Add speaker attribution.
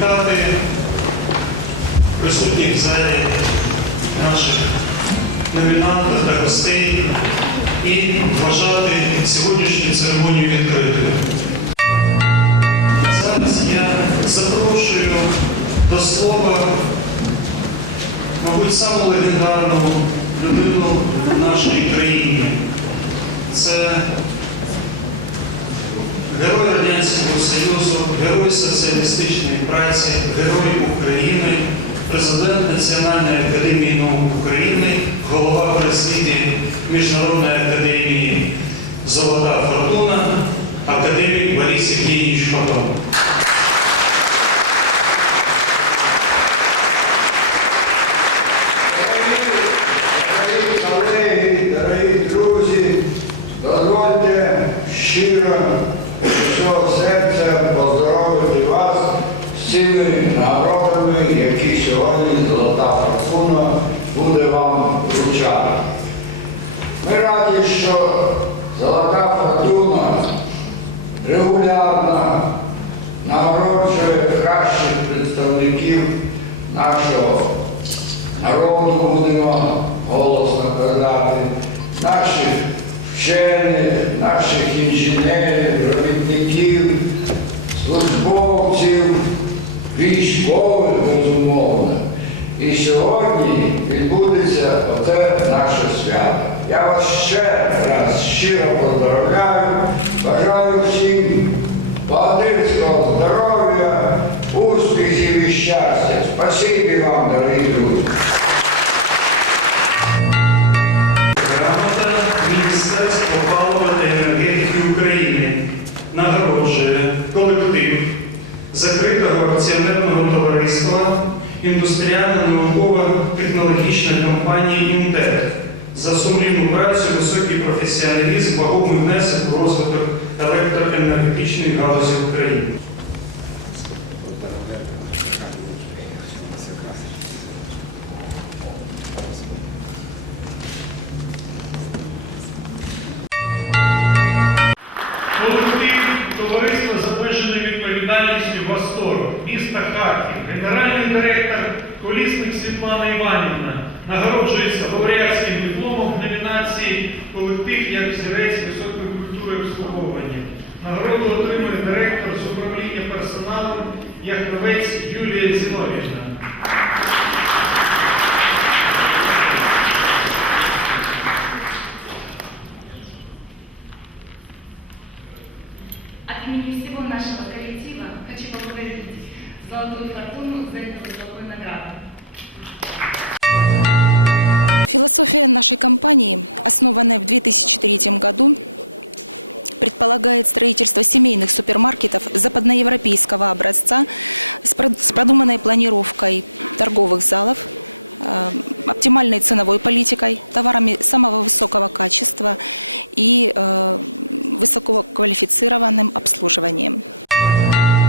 Speaker 1: привітати присутніх в залі наших номінантів та гостей і вважати сьогоднішню церемонію відкритою. Зараз я запрошую до слова, мабуть, саму легендарну людину в нашій країні. Це Герой Радянського Союзу, Герой соціалістичної праці, Герой України, президент Національної академії наук України, голова прес-лідії Міжнародної академії Золота Фортуна, академік Борис Євгенійович Патон.
Speaker 2: Дорогі друзі, дозвольте щиро цими нагородами, які сьогодні Золота Фортуна буде вам вручати. Ми раді, що Золота Фортуна регулярно нагороджує кращих представників нашого народу будемо голосно казати, наших вчених, наших інженерів, робітників, службовців, військових, безумовно. І сьогодні відбудеться оте наше свято. Я вас ще раз щиро поздравляю, бажаю всім багатирського здоров'я, успіхів і щастя. Спасибі вам, дорогі друзі.
Speaker 1: Грамота Міністерства палива та енергетики України нагороджує колектив закритого акціонерного товариства індустріально-науково-технологічна компанія «Інтек» за сумлінну працю, високий професіоналізм, вагомий внесок у розвиток електроенергетичної галузі України.
Speaker 3: Відповідальністю міста Харків, генеральний директор Колісник Світлана Іванівна нагороджується лауреатським дипломом в номінації Колектив як взірець високої культури обслуговування. Нагороду отримує директор з управління персоналом Яхновець Юлія Зіновівна.
Speaker 4: Поблагодарить Золотую Фортуну за эту золотую награду.
Speaker 5: Философия нашей компании, основанная в 2003 году, предполагает строительство семейных супермаркетов западноевропейского образца с продуманной планировкой торговых залов, э, оптимальной ценовой политикой, товарами самого высокого качества и э, высококвалифицированным обслуживанием.